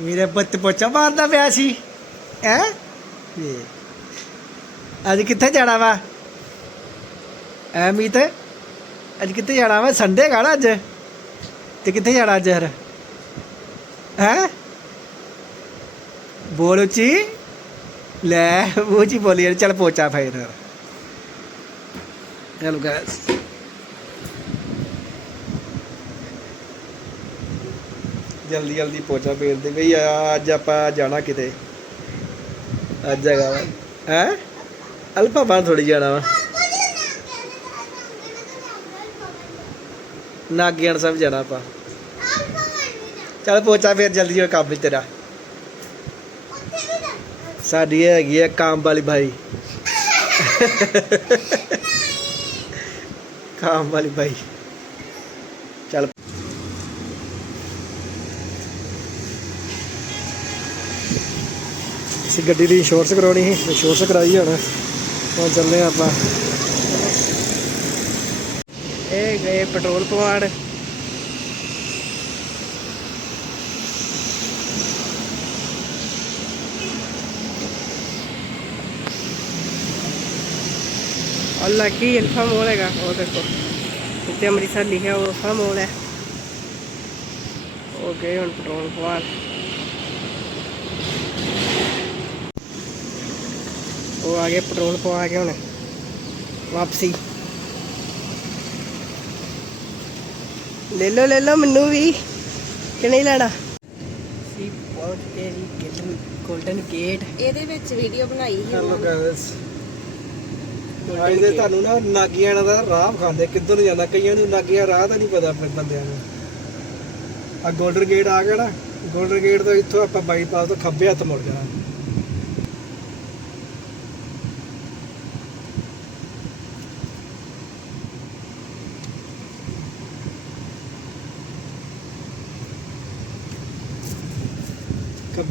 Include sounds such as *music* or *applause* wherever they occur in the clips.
ਮੇਰੇ ਪੁੱਤ ਪੋਚਾ ਮਾਰਦਾ ਪਿਆ ਸੀ। ਹੈ? ਅੱਜ ਕਿੱਥੇ ਜਾਣਾ ਵਾ? ਐ ਮੀਤ? ਅੱਜ ਕਿੱਥੇ ਜਾਣਾ ਵਾ? ਸੰਡੇ ਗਾਣਾ ਅੱਜ? ਤੇ ਕਿੱਥੇ ਜਾਣਾ ਅੱਜ ਹਰ ਹੈ? ਬੋਲ ਉੱਚੀ। ਲੈ ਉਹ ਉੱਚੀ ਬੋਲੀ ਯਾਰ, ਚੱਲ ਪੋਚਾ ਫੇਰ। ਚਲੋ ਗਾਇਸ ਜਲਦੀ ਜਲਦੀ ਪੋਚਾ ਫੇਰਦੇ ਬਈ ਆ- ਅੱਜ ਆਪਾਂ ਜਾਣਾ ਕਿਤੇ? ਅੱਜ ਹੈਗਾ ਵਾ। ਹੈ? ਅਲਫਾ ਬਾਹਰ ਥੋੜੀ ਜਾਣਾ ਵਾ। ਨਾਗਿਆਣ ਸਾਹਿਬ ਜਾਣਾ ਆਪਾਂ। ਚੱਲ ਪੋਚਾ ਫੇਰ ਜਲਦੀ ਜੋ ਕੰਮ ਵੀ ਤੇਰਾ। ਸਾਡੀ ਹੈਗੀ ਹੈ ਕੰਮ ਵਾਲੀ ਭਾਈ *laughs* ਕੰਮ ਵਾਲੀ ਭਾਈ ਅਸੀਂ ਗੱਡੀ ਦੀ ਇੰਸ਼ੋਰੈਂਸ ਕਰਾਉਣੀ ਸੀ ਇੰਸ਼ੋਰੈਂਸ ਕਰਾਈ ਹੁਣ। ਹੁਣ ਚੱਲੇ ਆ ਆਪਾਂ। ਇਹ ਗਏ ਪੈਟਰੋਲ ਪਵਾੜ ਅੱਲਾ ਕੀ ਇਨਫਾ ਮੋਲ ਹੈਗਾ, ਉਹ ਦੇਖੋ। ਉੱਤੇ ਅੰਮ੍ਰਿਤਸਰ ਲਿਖਿਆ ਉਹ ਇਨਫਾ ਮੋਲ ਹੈ। ਉਹ ਗਏ ਹੁਣ ਪੈਟਰੋਲ ਪਵਾੜ ਉਹ ਆ ਗਏ ਪੈਟਰੋਲ ਪਵਾ ਕੇ ਹੁਣ ਵਾਪਸੀ। ਲੈ ਲਓ ਲੈ ਲਓ ਮੈਨੂੰ ਵੀ ਕਿ ਨਹੀਂ ਲੈਣਾ? ਸੀ ਪਹੁੰਚ ਕੇ ਜੀ ਗਿਲਨ ਗੋਲਡਨ ਗੇਟ ਇਹਦੇ ਵਿੱਚ ਵੀਡੀਓ ਬਣਾਈ ਸੀ ਚਲੋ ਗਾਇਸ ਅੱਜ ਤੁਹਾਨੂੰ ਨਾ ਨਾਗੀਆਂ ਦਾ ਰਾਹ ਖਾਂਦੇ ਕਿੱਧਰ ਨੂੰ ਜਾਂਦਾ ਕਈਆਂ ਨੂੰ ਨਾਗੀਆਂ ਰਾਹ ਦਾ ਨਹੀਂ ਪਤਾ ਫਿਰ ਬੰਦਿਆਂ ਨੂੰ। ਆ ਗੋਲਡਨ ਗੇਟ ਆ ਗਿਆ ਨਾ। ਗੋਲਡਨ ਗੇਟ ਤੋਂ ਇੱਥੋਂ ਆਪਾਂ ਬਾਈਪਾਸ ਤੋਂ ਖੱਬੇ ਹੱਥ ਮੁੜ ਜਾਣਾ।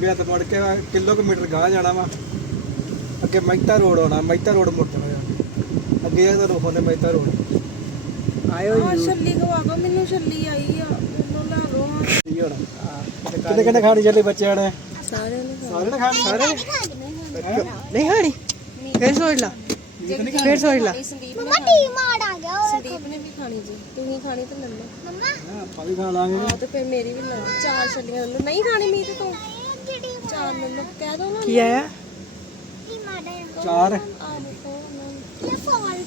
ਖੱਬੇ ਹੱਥ ਮੁੜ ਕੇ ਕਿਲੋਮੀਟਰ ਗਾਂ ਜਾਣਾ ਵਾ। ਅੱਗੇ ਮਹਿਤਾ ਰੋਡ ਆਉਣਾ ਮਹਿਤਾ ਰੋਡ ਮੁੜ ਜਾਣਾ ਯਾਰ ਅੱਗੇ ਆ ਤਾਂ ਰੋਹੋ ਨੇ ਮਹਿਤਾ ਰੋਡ। ਆਇਓ ਜੀ ਛੱਲੀ ਖਵਾ ਦੋ ਮੈਨੂੰ ਛੱਲੀ ਆਈ ਆ ਮੈਨੂੰ ਲੈ ਦੋ ਕੀ ਹੋਣਾ। ਕਿੰਨੇ ਕਿੰਨੇ ਖਾਣੀ ਚੱਲੇ ਬੱਚਿਆਂ ਨੇ? ਸਾਰਿਆਂ ਨੂੰ ਸਾਰੇ ਨੇ ਖਾਣੀ ਸਾਰੇ? ਨਹੀਂ ਖਾਣੀ ਫਿਰ ਸੋਚ ਲਾ। ਫਿਰ ਸੋਚ ਲਾ। ਨੇ ਖਾਣੀ। ਮਾਰ ਆ ਗਿਆ ਸੰਦੀਪ ਨੇ ਵੀ ਖਾਣੀ ਜੀ। ਤੁਸੀਂ ਖਾਣੀ ਤਾਂ ਲੈ ਲਓ ਮੰਮਾ। ਆਪਾਂ ਵੀ ਖਾ ਲਾਂਗੇ। ਆਹ ਤੇ ਫਿਰ ਮੇਰੀ ਵੀ ਲੈ ਚਾਰ ਛੱਲੀਆਂ ਲੈ ਲਓ। ਨਹੀਂ ਖਾਣੀ ਮੀਤ ਤੂੰ? ਚਾਰ ਲੈ ਲਓ। ਕਹਿ ਦੋ ਨਾ ਕੀ ਆਇਆ? ਚਾਰ ਆ ਦੇਖੋ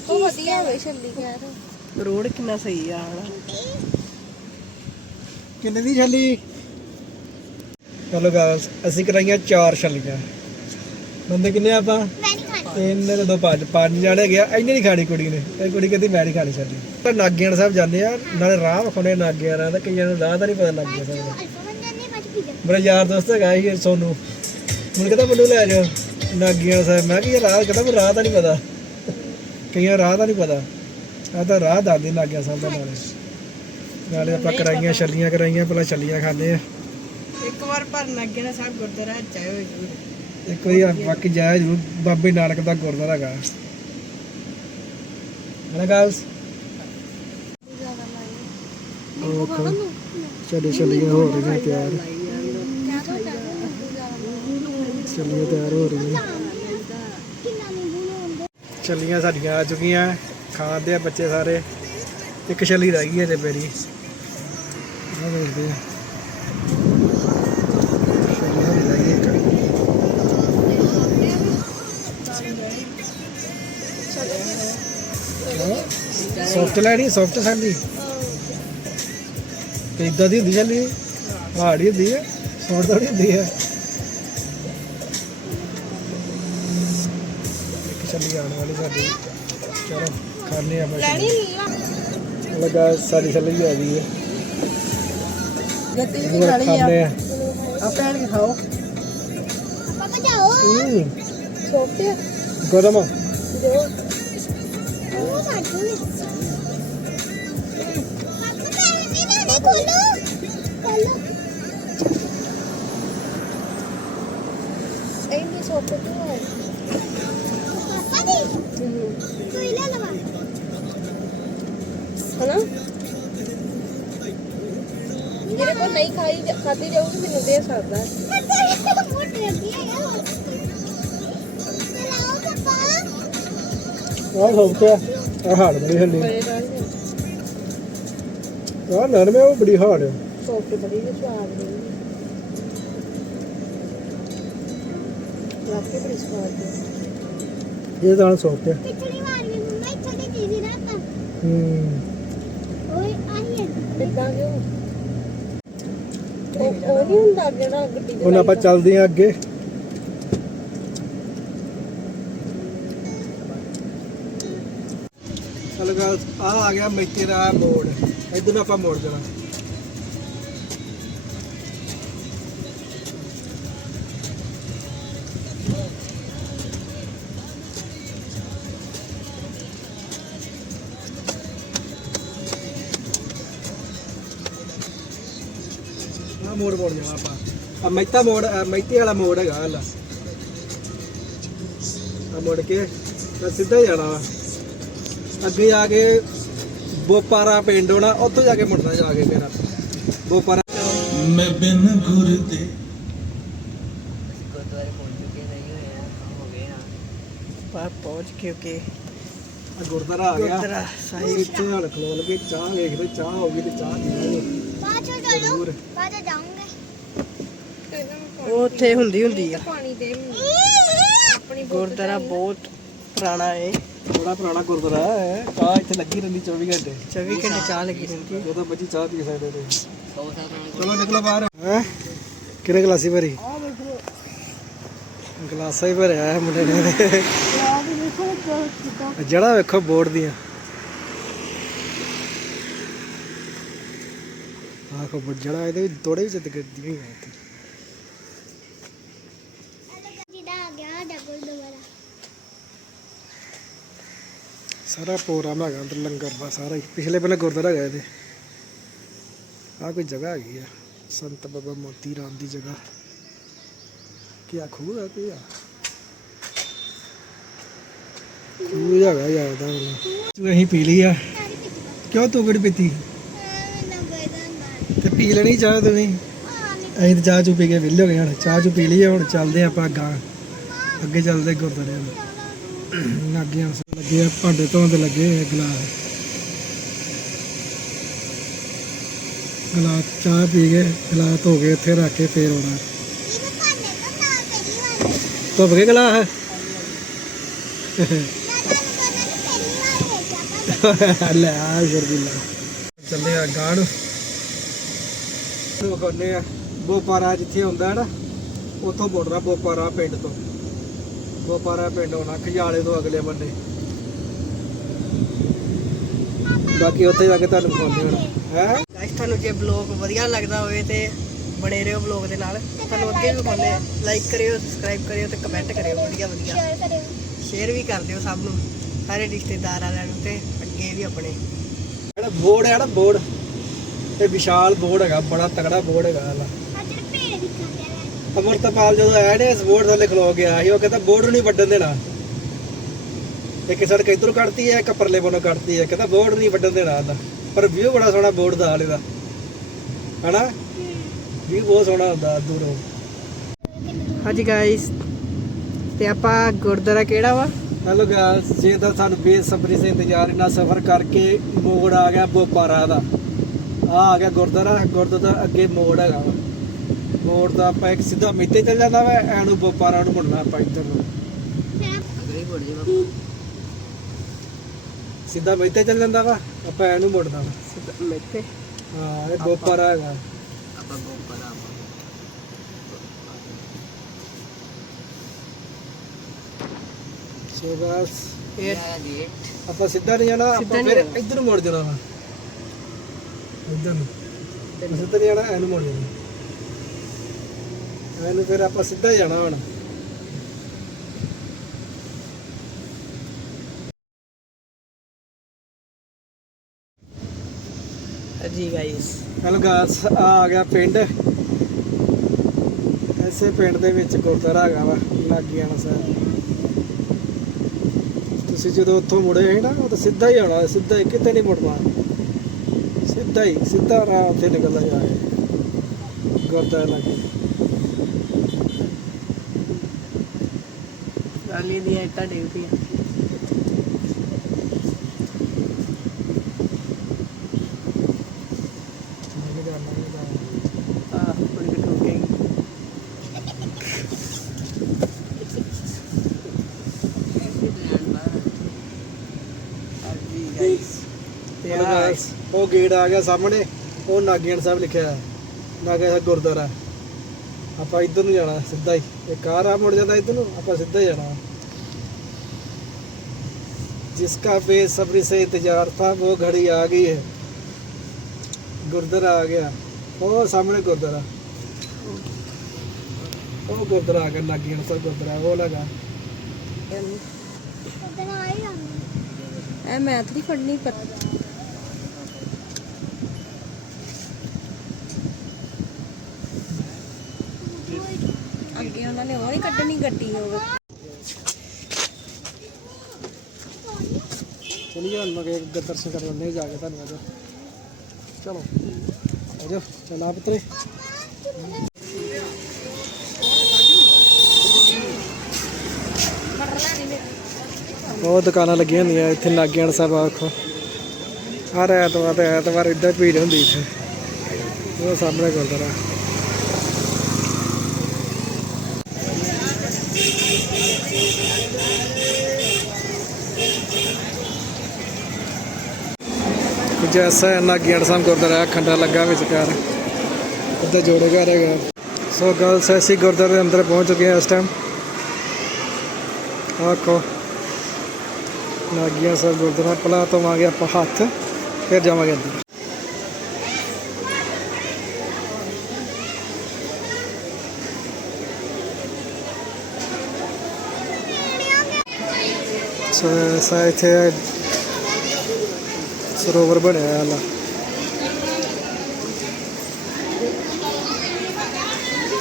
ਉਹ ਵਧੀਆ ਹੋਵੇ ਛੱਲੀ ਕਹਿ ਦੋ ਰੋਡ ਕਿੰਨਾ ਸਹੀ ਆ ਹਨਾ ਕਿੰਨੇ ਦੀ ਛੱਲੀ? ਚਲੋ ਗਾਇਸ ਅਸੀਂ ਕਰਾਈਆਂ ਚਾਰ ਛੱਲੀਆਂ। ਬੰਦੇ ਕਿੰਨੇ ਆਪਾਂ? ਤਿੰਨ ਤੇ ਦੋ ਪੰਜ। ਪੰਜ ਜਾਣੇ ਗਿਆ ਇੰਨੇ ਨਹੀਂ ਖਾਣੀ ਕੁੜੀ ਨੇ। ਇਹ ਕੁੜੀ ਕਹਿੰਦੀ ਮੈਂ ਨਹੀਂ ਖਾਣੀ ਛੱਲੀ। ਪਰ ਨਾਗਿਆਣ ਸਾਹਿਬ ਜਾਂਦੇ ਆ ਨਾਲੇ ਰਾਹ ਵਿਖਾਉਣੇ ਨਾਗਿਆਂ ਦਾ। ਤੇ ਕਈਆਂ ਨੂੰ ਰਾਹ ਦਾ ਨਹੀਂ ਪਤਾ ਦਾ। ਮੇਰਾ ਯਾਰ ਦੋਸਤ ਹੈਗਾ ਸੀ ਸੋਨੂ। ਮੈਨੂੰ ਕਹਿੰਦਾ ਮੈਨੂੰ ਲੈ ਜਾਓ। ਨਾਗਿਆਂ ਸਾਹਿਬ ਮੈਂ ਕਿਹਾ ਯਾਰ ਰਾਹ ਕਹਿੰਦਾ ਮੈਨੂੰ ਰਾਹ ਦਾ ਨਹੀਂ ਪਤਾ। ਕਈਆਂ ਰਾਹ ਦਾ ਨਹੀਂ ਪਤਾ। ਆ ਤਾਂ ਰਾਹ ਦੱਸਦੇ ਨਾਗਿਆਂ ਸਾਹਿਬ ਦਾ ਨਾਲੇ ਨਾਲੇ ਆਪਾਂ ਕਰਾਈਆਂ ਛੱਲੀਆਂ ਕਰਾਈਆਂ ਪਹਿਲਾਂ ਛੱਲੀਆਂ ਖਾਂਦੇ ਆ। ਇੱਕ ਵਾਰ ਪਰ ਨੱਗੇ ਨਾ ਸਾਹਿਬ ਗੁਰਦੁਆਰਾ ਚਾਹੋ ਜਰੂਰ। ਇੱਕ ਵਾਰੀ ਬਾਕੀ ਜਾਇਆ ਜਰੂਰ। ਬਾਬੇ ਨਾਨਕ ਦਾ ਗੁਰਦੁਆਰਾ ਹੈਗਾ। ਹਨਾ ਗਾਇਸ? ਚਲੇ ਛੱਲੀਆਂ ਹੋ ਰਹੀਆਂ ਤਿਆਰ। ਛੱਲੀਆਂ ਤਿਆਰ ਹੋ ਰਹੀਆਂ ਛੱਲੀਆਂ ਸਾਡੀਆਂ ਆ ਚੁੱਕੀਆਂ ਖਾਂਦੇ ਆ ਬੱਚੇ ਸਾਰੇ। ਇੱਕ ਛੱਲੀ ਰਹਿ ਗਈ ਹੈ ਤੇ ਮੇਰੀ। ਆਹ ਦੇਖਦੇ ਆ। ਛੱਲੀ ਰਹਿ ਗਈ ਇੱਕ ਸੌਫਟ ਲੈਣੀ, ਸੌਫਟ ਛੱਲੀ ਤੇ ਇਦਾਂ ਦੀ ਹੁੰਦੀ ਛੱਲੀ? ਹਾੜੀ ਹੁੰਦੀ ਹੈ ਸੌਫਟ ਥੋੜੀ ਹੁੰਦੀ ਹੈ ਚਲੋ ਖਾਣੇ ਆਪਾਂ ਲੈਣੀ ਛੱਲੀ। ਲਗਾ ਸਾਡੀ ਛੱਲੀ ਆ ਗਈ ਹੈ। ਗੱਤੀ ਹੁਣ ਖਾਣੇ ਆ। ਆ ਭੈਣ ਕੇ ਖਾਓ। ਪਾਪਾ ਜਾਓ ਛੋਟੇ। ਗਰਮ ਉਹ ਸਾਡੂ ਪਾਪਾ ਪਹਿਲੇ ਨਹੀਂ ਨਾ ਖੋਲੋ ਖੋਲੋ ਇਹ ਛੋਟੇ ਤੋਂ ਹੈ ਪਾਪਾ ਦੀ ਤੂੰ ਹੀ? ਹਨਾ? ਮੇਰੇ ਕੋਲ ਨਹੀਂ ਖਾਈ ਖਾਦੀ ਜਾਊਗੀ ਮੈਨੂੰ ਦੇ ਸਕਦਾ ਹੈ। ਆਹ ਸੌਫਟ ਆ। ਹਾਰਡ ਬੜੀ ਹੱਲੀ ਬੜੇ ਨਾਲ ਆਹ ਨਰਮ ਆ ਉਹ ਬੜੀ ਹਾਰਡ ਆ। ਸੌਫਟ ਬੜੀ ਜਿਹੀ ਸਵਾਦ ਨਹੀਂ ਲੱਗੇ ਬੜੀ ਸਵਾਦ ਦੀ ਇਹ ਤਾਂ ਸੌਫਟ ਆ ਪਿਛਲੀ ਵਾਰ ਵੀ ਮੰਮਾ ਇੱਥੋਂ ਦੀ ਦੀਦੀ ਨਾ ਤਾਂ ਹੂੰ। ਓਏ ਆਹੀ ਹੈ। ਕਿੱਦਾਂ ਕਿਉਂ? ਉਹ ਉਹ ਨਹੀਂ ਹੁੰਦਾ ਜਿਹੜਾ ਗੱਡੀ ਹੁਣ ਆਪਾਂ ਚੱਲਦੇ ਆਂ ਅੱਗੇ। ਚਲ ਗਾ ਆ ਆ ਗਿਆ ਮੈਤੇ ਦਾ ਮੋੜ। ਇਧਰ ਆਪਾਂ ਮੋੜ ਜਾਣਾ ਆ ਮੋੜ ਮੋੜ ਜਾਣਾ ਆਪਾਂ। ਆ ਮੈਤਾ ਮੋੜ ਆਹ ਮੈਤੇ ਵਾਲਾ ਮੋੜ ਹੈਗਾ ਹਲਾ। ਆ ਮੁੜ ਕੇ ਤਾਂ ਸਿੱਧਾ ਹੀ ਜਾਣਾ ਵਾ। ਅੱਗੇ ਜਾ ਕੇ ਬੋਪਾਰਾ ਪਿੰਡ ਹੋਣਾ ਉੱਥੋਂ ਜਾ ਕੇ ਮੁੜਨਾ ਜਾ ਕੇ ਫਿਰ। ਬੋਪਾਰਾ ਮੈਂ ਬਿਨ ਗੁਰ ਦੇ ਗੁਰਦੁਆਰੇ ਪਹੁੰਚ ਚੁੱਕੇ ਨਹੀਂ ਹੋਏ ਆ ਹੋ ਗਏ ਆ। ਬਾਹਰ ਪਹੁੰਚ ਕੇ ਕੇ ਆ ਗੁਰਦੁਆਰਾ ਆ ਗਿਆ। ਗੁਰਦੁਆਰਾ ਅਸੀਂ ਇੱਥੇ ਹਲ ਖਲੋ ਲਗੇ ਚਾਹ ਵੇਖਦੇ ਚਾਹ ਹੋ ਗਈ ਤੇ ਚਾਹ ਪੀਵਾਂਗੇ ਬਾਅਦ ਜਾਉਂਗੇ ਉਹ ਉੱਥੇ ਹੁੰਦੀ ਹੁੰਦੀ ਆ। ਪਾਣੀ ਦੇ ਗੁਰਦੁਆਰਾ ਬਹੁਤ ਪੁਰਾਣਾ ਹੈ ਬੜਾ ਪੁਰਾਣਾ ਗੁਰਦੁਆਰਾ ਹੈ। ਚਾਹ ਇੱਥੇ ਲੱਗੀ ਰਹਿੰਦੀ 24 ਘੰਟੇ। 24 ਘੰਟੇ ਚਾਹ ਲੱਗੀ ਰਹਿੰਦੀ ਜਦੋਂ ਬੱਜੀ ਚਾਹ ਪੀ ਸਕਦੇ ਤੇ ਚਲੋ ਨਿਕਲੋ ਬਾਹਰ। ਹੈ? ਕਿਹਨੇ ਗਲਾਸੀ ਭਰੀ? ਗਲਾਸਾ ਹੀ ਭਰਿਆ ਹੈ ਮੁੰਡੇ ਨੇ। ਜੜਾ ਵੇਖੋ ਬੋਰਡ ਦੀਆਂ। ਆਖੋ ਜੜਾ ਇਹਦੇ ਵਿੱਚ ਤੋੜੇ ਵਿੱਚ ਤੇ ਗੱਡੀਆਂ ਹੀ ਸਾਰਾ ਪ੍ਰੋਗਰਾਮ ਹੈਗਾ ਅੰਦਰ, ਲੰਗਰ ਦਾ ਸਾਰਾ ਹੀ। ਪਿਛਲੇ ਪਹਿਲੇ ਗੁਰਦੁਆਰਾ ਹੈਗਾ ਇਹਦੇ। ਆ ਕੋਈ ਜਗ੍ਹਾ ਹੈਗੀ ਆ, ਸੰਤ ਬਾਬਾ ਮੋਤੀ ਰਾਮ ਦੀ ਜਗ੍ਹਾ। ਕੀ ਆ ਖੂਹ ਆ ਕੀ ਆ ਖੂਹ ਹੈਗਾ ਯਾਰ ਦਾ ਤੂੰ ਅਸੀਂ ਪੀ ਲਈ ਆ। ਸਾਰੀ ਕਿਉਂ ਤੂੰ ਕਿਹੜੀ ਪੀਤੀ? ਤੇ ਪੀ ਲੈਣੀ ਚਾਹ ਤੂੰ ਵੀ? ਆ ਨਹੀਂ ਅਸੀਂ ਤਾਂ ਚਾਹ ਚੂ ਪੀ ਕੇ ਵਿਹਲੇ ਹੋ ਗਏ ਹੁਣ। ਚਾਹ ਚੂ ਪੀ ਲਈ ਹੁਣ ਚੱਲਦੇ ਆਪਾਂ ਅੱਗਾ। ਅੱਗੇ ਚੱਲਦੇ ਗੁਰਦੁਆਰੇ ਵੱਲ ਲੱਗੇ ਆ ਲੱਗੇ ਆ ਭਾਂਡੇ ਧੋਣ ਤੇ ਲੱਗੇ ਆ ਗਲਾਸ। ਗਲਾਸ ਚਾਹ ਪੀ ਕੇ ਗਲਾਸ ਧੋ ਕੇ ਇੱਥੇ ਰੱਖ ਕੇ ਫੇਰ ਆਉਣਾ। ਨਾ ਧੁੱਪ ਕੇ ਗਲਾਸ? ਲੈ ਆ ਸ਼ਰਬੀਲਾ ਚੱਲੇ ਆ ਗਾੜ ਕੋਨੇ ਆ। ਬੋਪਾਰਾ ਜਿੱਥੇ ਹੁੰਦਾ ਨਾ ਉੱਥੋਂ ਮੁੜਨਾ ਬੋਪਾਰਾ ਪਿੰਡ ਤੋਂ। ਬੋਪਾਰਾ ਪਿੰਡ ਹੋਣਾ ਖਜਾਲੇ ਤੋਂ ਅਗਲੇ ਬੰਨੇ। ਬਾਕੀ ਉੱਥੇ ਜਾ ਕੇ ਤੁਹਾਨੂੰ ਦਿਖਾਉਂਦੇ ਹਾਂ। ਹੈ? ਗਾਇਸ ਤੁਹਾਨੂੰ ਜੇ ਬਲੌਗ ਵਧੀਆ ਲੱਗਦਾ ਹੋਵੇ ਤੇ ਬਣੇ ਰਹੋ ਬਲੌਗ ਦੇ ਨਾਲ। ਤੁਹਾਨੂੰ ਅੱਗੇ ਵੀ ਆ ਲਾਈਕ ਕਰਿਓ ਸਬਸਕ੍ਰਾਈਬ ਕਰਿਓ ਤੇ ਕਮੈਂਟ ਕਰਿਓ। ਵਧੀਆ ਵਧੀਆ। ਸ਼ੇਅਰ ਕਰਿਓ। ਸ਼ੇਅਰ ਵੀ ਕਰ ਦਿਓ ਸਭ ਨੂੰ। ਸਾਰੇ ਰਿਸ਼ਤੇਦਾਰ ਵਾਲਿਆਂ ਨੂੰ ਤੇ ਅੱਗੇ ਵੀ ਆਪਣੇ। ਜਿਹੜਾ ਬੋਰਡ ਹੈ ਨਾ ਬੋਰਡ ਇਹ ਵਿਸ਼ਾਲ ਬੋਰਡ ਹੈਗਾ ਬੜਾ ਤਗੜਾ ਬੋਰਡ ਹੈਗਾ ਇਹਦਾ। ਵੀ ਅਮਰਤਪਾਲ ਜਦੋਂ ਆਇਆ ਨੇ ਇਸ ਬੋਰਡ ਥੱਲੇ ਖਲੋ ਗਿਆ ਸੀ ਉਹ ਕਹਿੰਦਾ ਬੋਰਡ ਨੂੰ ਨਹੀਂ ਵੱਢਣ ਦੇਣਾ। ਇੱਕ ਸੜਕ ਇਧਰੋਂ ਕੱਢਤੀ ਹੈ ਇੱਕ ਪਰਲੇ ਬੰਨੋਂ ਕੱਢਤੀ ਹੈ ਕਹਿੰਦਾ ਬੋਰਡ ਨਹੀਂ ਵੱਢਣ ਦੇਣਾ ਇਹਦਾ। ਪਰ ਵਿਊ ਬੜਾ ਸੋਹਣਾ ਬੋਰਡ ਦਾ ਹਾਲੇ ਦਾ ਹਨਾ? ਵਿਊ ਬਹੁਤ ਸੋਹਣਾ ਹੁੰਦਾ ਦੂਰੋਂ। ਹਾਂਜੀ ਗਾਇਸ ਤੇ ਆਪਾਂ ਗੁਰਦੁਆਰਾ ਕਿਹੜਾ ਵਾ? ਹੈਲੋ ਗਾਇਸ ਜੇ ਤਾਂ ਸਾਨੂੰ ਬੇਸਬਰੀ ਸੇ ਇੰਤਜ਼ਾਰ ਇਹਨਾਂ ਸਫ਼ਰ ਕਰਕੇ ਮੋੜ ਆ ਗਿਆ ਬੋਪਾਰਾ ਦਾ। ਆ ਆ ਗਿਆ ਗੁਰਦੁਆਰਾ ਗੁਰਦੁਆਰਾ ਅੱਗੇ ਮੋੜ ਹੈਗਾ ਵਾ। ਮੋੜ ਦਾ ਆਪਾਂ ਇੱਕ ਸਿੱਧਾ ਮਿੱਤੇ ਚੱਲ ਜਾਂਦਾ ਵਾ ਐਨੂੰ ਬੋਪਾਰਾ ਨੂੰ ਮੁੜਨਾ ਆਪਾਂ ਇੱਧਰ ਨੂੰ। ਸਿੱਧਾ ਮਿੱਤੇ ਚੱਲ ਜਾਂਦਾ ਵਾ ਆਪਾਂ ਐਨੂੰ ਮੁੜਨਾ ਵਾ। ਮੇਤੇ ਹਾਂ ਇਹ ਬੋਪਾਰਾ ਹੈਗਾ। ਆਪਾਂ ਸੋ ਇਹ ਆਪਾਂ ਸਿੱਧਾ ਨਹੀਂ ਜਾਣਾ ਸਿੱਧਾ ਆਪਾਂ ਫਿਰ। ਇੱਧਰ ਨੂੰ ਮੁੜ ਜਾਣਾ ਵਾ। ਇੱਧਰ ਨੂੰ। ਆਪਾਂ ਸਿੱਧਾ ਨਹੀਂ ਜਾਣਾ ਐਨੂੰ ਮੁੜ ਜਾਣਾ ਐਨੂੰ ਫਿਰ ਆਪਾਂ ਸਿੱਧਾ ਹੀ ਜਾਣਾ ਹੁਣ। ਜੀ ਗਾਇਸ ਹੈਲੋ ਗਾਇਸ ਆ ਗਿਆ ਪਿੰਡ। ਐਸੇ ਪਿੰਡ ਦੇ ਵਿੱਚ ਗੁਰਦੁਆਰਾ ਹੈਗਾ ਵਾ ਲਾਗੀਆਣਾ ਸਾਹਿਬ। ਤੁਸੀਂ ਜਦੋਂ ਉੱਥੋਂ ਮੁੜੇ ਸੀ ਨਾ ਉਹ ਤਾਂ ਸਿੱਧਾ ਹੀ ਆਉਣਾ ਸਿੱਧਾ ਹੀ ਕਿਤੇ ਨਹੀਂ ਮੁੜਨਾ। ਸਿੱਧਾ ਹੀ ਸਿੱਧਾ ਰਾਹ ਉੱਥੇ ਨਿਕਲਦਾ ਜਾਏ ਗੁਰਦੁਆਰਾ ਲੱਗੇ ਗਾਲੀ ਦੀ ਇੱਟਾਂ ਡਿੱਗ ਪਈਆਂ ਆ ਕੁੜੀ ਕਿ ਠੋਕੇਗੀ ਹਾਂਜੀ ਗਾਇਸ ਤੇ ਚਲੋ ਆ guys, ਉਹ ਗੇਟ ਆ ਗਿਆ ਸਾਹਮਣੇ ਉਹ ਨਾਗਿਆਣ ਸਾਹਿਬ ਲਿਖਿਆ ਹੈ ਨਾਗਿਆਣ ਸਾਹਿਬ ਗੁਰਦੁਆਰਾ ਆਪਾਂ ਇੱਧਰ ਨੂੰ ਜਾਣਾ ਸਿੱਧਾ ਹੀ ਇਹ ਕਾਰ ਆ ਮੁੜ ਜਾਂਦਾ ਇੱਧਰ ਨੂੰ ਆਪਾਂ ਸਿੱਧਾ ਹੀ ਜਾਣਾ जिसका बेसब्री से इंतजार था वो घड़ी आ गई है गुरुद्वारा आ गया वो सामने गुरुद्वारा वो गुरुद्वारा आ गया नागियन सा गुरुद्वारा वो लगा ਉਦੋਂ ਆਈ ਜਾਂਦੀ ਐ ਗੱਡੀ ਉਹਨਾਂ ਨੇ ਉਹ ਨਹੀਂ ਕੱਢਣੀ ਗੱਡੀ ਉਹ ਚਲੀ ਹੁਣ ਮਗੇ ਦਰਸ਼ਨ ਕਰਨ ਨਹੀਂ ਜਾ ਕੇ ਤੁਹਾਨੂੰ ਅੱਜ ਚਲੋ ਅਜੋ ਚਲਾ ਪੁੱਤਰੇ। ਬਹੁਤ ਦੁਕਾਨਾਂ ਲੱਗੀਆਂ ਹੁੰਦੀਆਂ ਇੱਥੇ ਨਾਗਿਆਣ ਸਾਹਿਬ ਆਖੋ ਹਰ ਐਤਵਾਰ ਤੇ ਐਤਵਾਰ ਇੱਧਰ ਭੀੜ ਹੁੰਦੀ ਇੱਥੇ। ਉਹ ਸਾਹਮਣੇ ਗੁਰਦੁਆਰਾ। ਜੈਸਾ ਹੈ ਨਾਗਿਆਣ ਸਾਹਿਬ ਗੁਰਦੁਆਰਾ ਖੰਡਾ ਲੱਗਾ ਵਿਚਕਾਰ। ਉੱਤੇ ਜੋੜੇ ਘਰ ਹੈਗਾ। ਸੋ ਗੱਲ ਅਸੀਂ ਗੁਰਦੁਆਰੇ ਦੇ ਅੰਦਰ ਪਹੁੰਚ ਚੁੱਕੇ ਹਾਂ ਇਸ ਟਾਈਮ ਆਖੋ, ਨਾਗਿਆ ਸਾਹਿਬ ਗੁਰਦੁਆਰਾ ਪਹਿਲਾਂ ਧੋਵਾਂਗੇ ਆਪਾਂ ਹੱਥ, ਫਿਰ ਜਾਵਾਂਗੇ ਅੰਦਰ। ਸੋ ਇੱਥੇ ਸਰੋਵਰ ਬਣਿਆ ਹਾਲਾ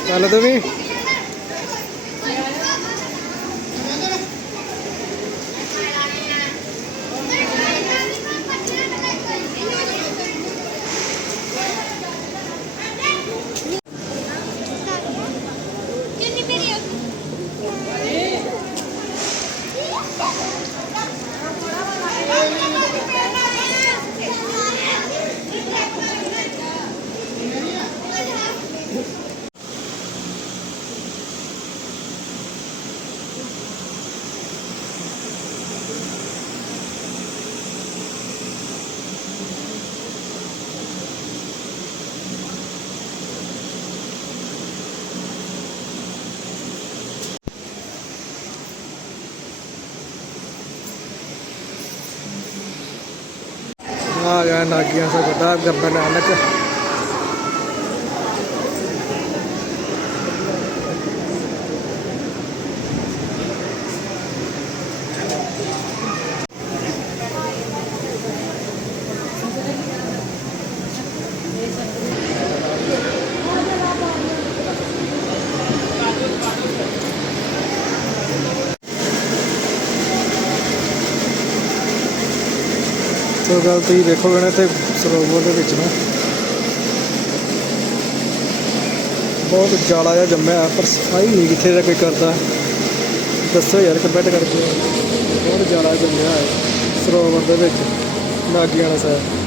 ਚੱਲ ਤੂੰ ਵੀ ਕਿੰਨੀ ਮੇਰੀ ਆ ਗਿਆ ਨਾਗਿਆ ਸਾਹਿਬ ਗੁਰਦੁਆਰਾ ਗੱਲ ਤੁਸੀਂ ਦੇਖੋਗੇ ਨਾ ਤੇ ਸਰੋਵਰ ਦੇ ਵਿੱਚ ਨਾ। ਬਹੁਤ ਜਾਲਾ ਜਿਹਾ ਜੰਮਿਆ ਹੈ, ਪਰ ਸਫ਼ਾਈ ਨਹੀਂ ਕਿੱਥੇ ਦਾ ਕੋਈ ਕਰਦਾ। ਦੱਸੋ ਯਾਰ ਕਮੈਂਟ ਕਰਕੇ। ਬਹੁਤ ਜਾਲਾ ਜੰਮਿਆ ਹੈ ਸਰੋਵਰ ਦੇ ਵਿੱਚ ਨਾਗਿਆਣਾ ਸਾਹਿਬ।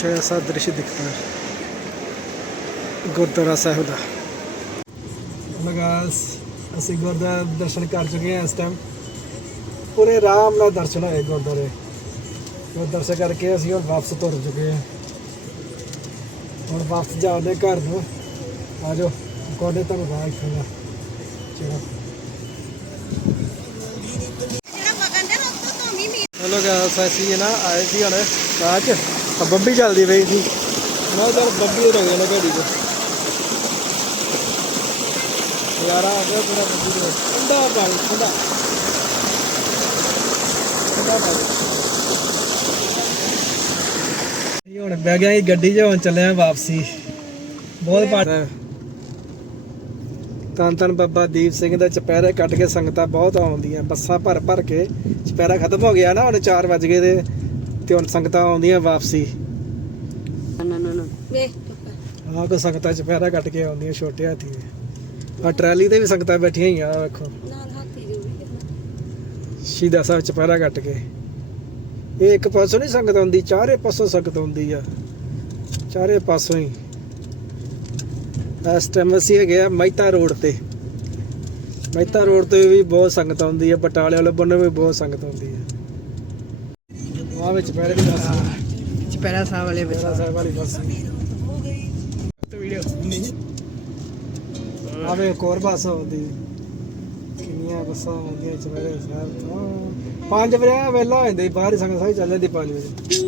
कुछ ऐसा दृश्य दिखता है ਗੁਰਦੁਆਰਾ ਸਾਹਿਬ ਦਾ ਲਗਾਸ ਅਸੀਂ ਗੁਰਦੁਆਰਾ ਦਰਸ਼ਨ ਕਰ ਚੁੱਕੇ ਹਾਂ ਇਸ ਟਾਈਮ ਪੂਰੇ ਆਰਾਮ ਨਾਲ ਦਰਸ਼ਨ ਹੋਏ ਗੁਰਦੁਆਰੇ ਉਹ ਦਰਸ਼ਨ ਕਰਕੇ ਅਸੀਂ ਹੁਣ ਵਾਪਸ ਤੁਰ ਚੁੱਕੇ ਹਾਂ ਹੁਣ ਵਾਪਸ ਜਾਣੇ ਘਰ ਨੂੰ ਆ ਜਾਓ ਕੋਡੇ ਤੱਕ ਬਾਹਰ ਇੱਥੋਂ ਦਾ ਚਲੋ ਹੈਲੋ ਗਾਇਸ ਅਸੀਂ ਨਾ ਆਏ ਸੀ ਹੁਣ ਕਾਚ ਆ ਬੰਬੀ ਚੱਲਦੀ ਪਈ ਸੀ। ਮੈਂ ਚੱਲ ਬੰਬੀ ਰੋ ਗਏ ਨਾ ਘੜੀ ਤੇ ਯਾਰਾ ਆ ਗਿਆ ਪੂਰਾ ਬੰਬੀ ਦੇ। ਠੰਡਾ ਪਾਣੀ ਠੰਡਾ। ਠੰਡਾ ਪਾਣੀ ਹੁਣ ਬਹਿ ਗਿਆ ਇਹ ਗੱਡੀ 'ਚ ਹੁਣ ਚੱਲੇ ਆ ਵਾਪਸੀ। ਬਹੁਤ ਪਾਟ ਧੰਨ ਧੰਨ ਬਾਬਾ ਦੀਪ ਸਿੰਘ ਦਾ ਚੁਪਹਿਰੇ ਕੱਟ ਕੇ ਸੰਗਤਾਂ ਬਹੁਤ ਆਉਂਦੀਆਂ। ਬੱਸਾਂ ਭਰ ਭਰ ਕੇ ਚੁਪਹਿਰਾ ਖਤਮ ਹੋ ਗਿਆ ਨਾ ਹੁਣ 4 ਵਜ ਗਏ ਤੇ। ਤੇ ਹੁਣ ਸੰਗਤਾਂ ਆਉਂਦੀਆਂ ਵਾਪਸੀ। ਨਾ ਨਾ ਨਾ ਵੇਖ। ਆਹ ਕੋ ਸੰਗਤਾਂ ਚੁਪਹਿਰਾ ਕੱਟ ਕੇ ਆਉਂਦੀਆਂ ਛੋਟੇ ਹਾਥੀ ਦੇ ਆ ਟਰਾਲੀ ਤੇ ਵੀ ਸੰਗਤਾਂ ਬੈਠੀਆਂ ਹੀ ਆ ਵੇਖੋ। ਨਾਲ ਹਾਥੀ ਸਾਹਿਬ ਚੁਪਹਿਰਾ ਕੱਟ ਕੇ। ਇਹ ਇੱਕ ਪਾਸੋਂ ਨਹੀਂ ਸੰਗਤ ਆਉਂਦੀ ਚਾਰੇ ਪਾਸੋਂ ਸੰਗਤ ਆਉਂਦੀ ਆ। ਚਾਰੇ ਪਾਸੋਂ ਹੀ। ਇਸ ਟਾਈਮ ਅਸੀਂ ਹੈਗੇ ਆ ਮਹਿਤਾ ਰੋਡ ਤੇ। ਮਹਿਤਾ ਰੋਡ ਤੇ ਵੀ ਬਹੁਤ ਸੰਗਤ ਆਉਂਦੀ ਆ ਬਟਾਲੇ ਵਾਲੇ ਬੰਨੇ ਵੀ ਬਹੁਤ ਸੰਗਤ ਆਉਂਦੀ ਆ। ਆ ਵਿੱਚ ਪਹਿਲੇ ਦੀ ਬੱਸ ਚਪੈਰਾ ਸਾਹਿਬ ਵਾਲੇ ਬੱਚੇ ਬੇੜਾ ਸਾਹਿਬ ਵਾਲੀ ਬੱਸ। ਆਵੇ ਇੱਕ ਹੋਰ ਬੱਸ ਆਉਂਦੀ। ਕਿੰਨੀਆਂ ਬੱਸਾਂ ਆਉਂਦੀਆਂ ਚਵੇਰੇ ਸਾਹਿਬ ਤੋਂ। ਪੰਜ ਵਜੇ ਵੇਲਾ ਹੋ ਜਾਂਦਾ ਬਾਹਰ ਸੰਗਤ ਸਾਰੀ ਚੱਲ ਜਾਂਦੀ ਪੰਜ ਵਜੇ।